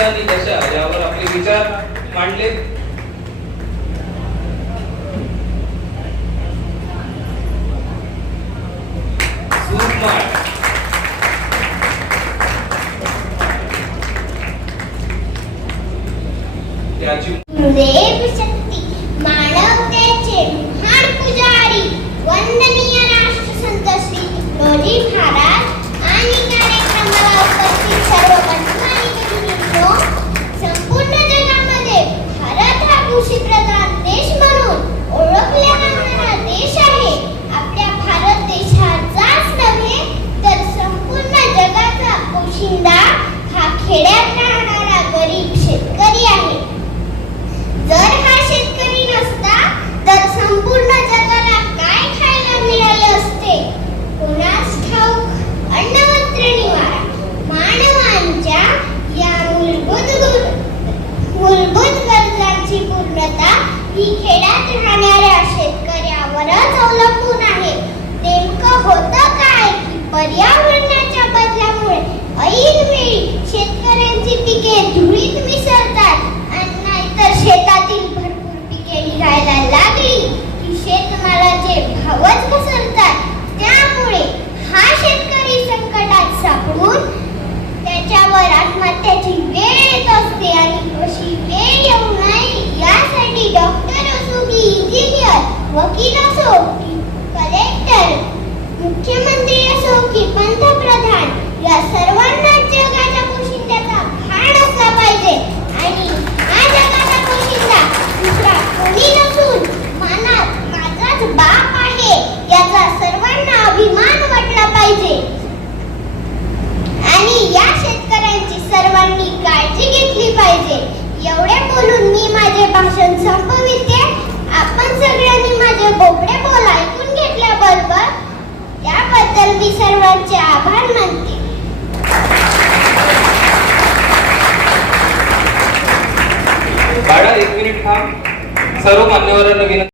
शेतकऱ्याची आणि दशा यावर आपले विचार मांडले. त्याची शक्ती मानवतेचे ऐन वेळी शेतकऱ्यांची पिके धुळीत मिसळतात. आणि नाहीतर शेतातील भरपूर पिके निघायला लागली. की शेतमालाचे भावच घसरतात त्यामुळे हा शेतकरी संकटात सापडून त्याच्यावर आत्महत्याची वेळ येत असते आणि अशी वेळ येऊ नये. यासाठी डॉक्टर असो की इंजिनियर वकील असो की कलेक्टर मुख्यमंत्री असो की पंतप्रधान या सर्वांना जगाच्या पोशिंद्याचा भान असला पाहिजे आणि हा जगाचा पोशिंदा दुसरा कोणी नसून मनात माझाच बाप आहे. याचा सर्वांना अभिमान वाटला पाहिजे. आणि या शेतकऱ्यांची सर्वांनी काळजी घेतली पाहिजे. एवढे बोलून मी माझे भाषण संपविते. आपण सगळ्यांनी माझे बोबडे बोल ऐकून घेतल्याबरोबर त्याबद्दल मी सर्वांचे आभार मानते. बाळा एक मिनिट थांब. सर्व मान्यवरांना विनंती.